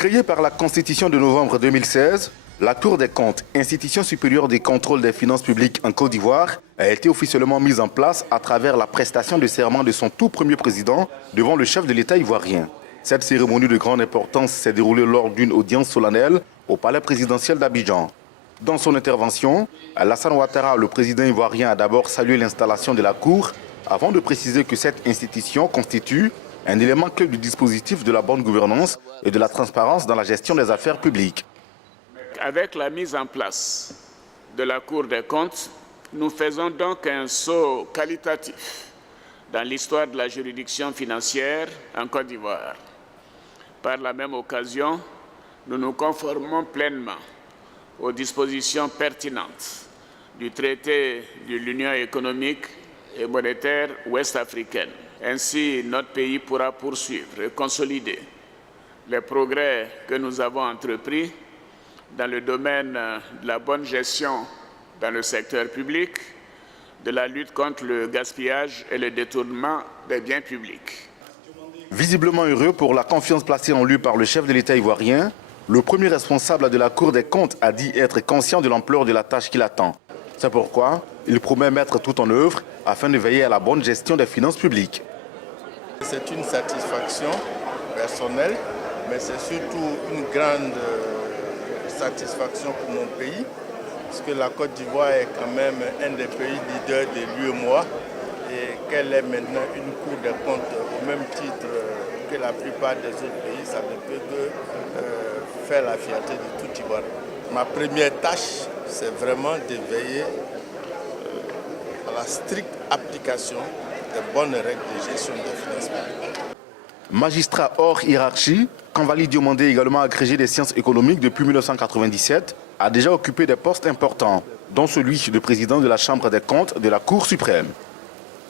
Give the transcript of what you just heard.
Créée par la Constitution de novembre 2016, la Cour des comptes, institution supérieure des contrôles des finances publiques en Côte d'Ivoire, a été officiellement mise en place à travers la prestation de serment de son tout premier président devant le chef de l'État ivoirien. Cette cérémonie de grande importance s'est déroulée lors d'une audience solennelle au palais présidentiel d'Abidjan. Dans son intervention, Alassane Ouattara, le président ivoirien, a d'abord salué l'installation de la Cour avant de préciser que cette institution constitue un élément clé du dispositif de la bonne gouvernance et de la transparence dans la gestion des affaires publiques. Avec la mise en place de la Cour des comptes, nous faisons donc un saut qualitatif dans l'histoire de la juridiction financière en Côte d'Ivoire. Par la même occasion, nous nous conformons pleinement aux dispositions pertinentes du traité de l'Union économique et monétaire ouest-africaine. Ainsi, notre pays pourra poursuivre et consolider les progrès que nous avons entrepris dans le domaine de la bonne gestion dans le secteur public, de la lutte contre le gaspillage et le détournement des biens publics. Visiblement heureux pour la confiance placée en lui par le chef de l'État ivoirien, le premier responsable de la Cour des comptes a dit être conscient de l'ampleur de la tâche qui l'attend. C'est pourquoi il promet mettre tout en œuvre afin de veiller à la bonne gestion des finances publiques. C'est une satisfaction personnelle, mais c'est surtout une grande satisfaction pour mon pays, parce que la Côte d'Ivoire est quand même un des pays leaders de l'UEMOA et qu'elle est maintenant une Cour des comptes au même titre que la plupart des autres pays, ça ne peut que faire la fierté de tout Ivoire. Ma première tâche, c'est vraiment de veiller à la stricte application des bonnes règles de gestion des finances publiques. Magistrat hors hiérarchie, Kanvali Diomandé, également agrégé des sciences économiques depuis 1997, a déjà occupé des postes importants, dont celui de président de la Chambre des comptes de la Cour suprême.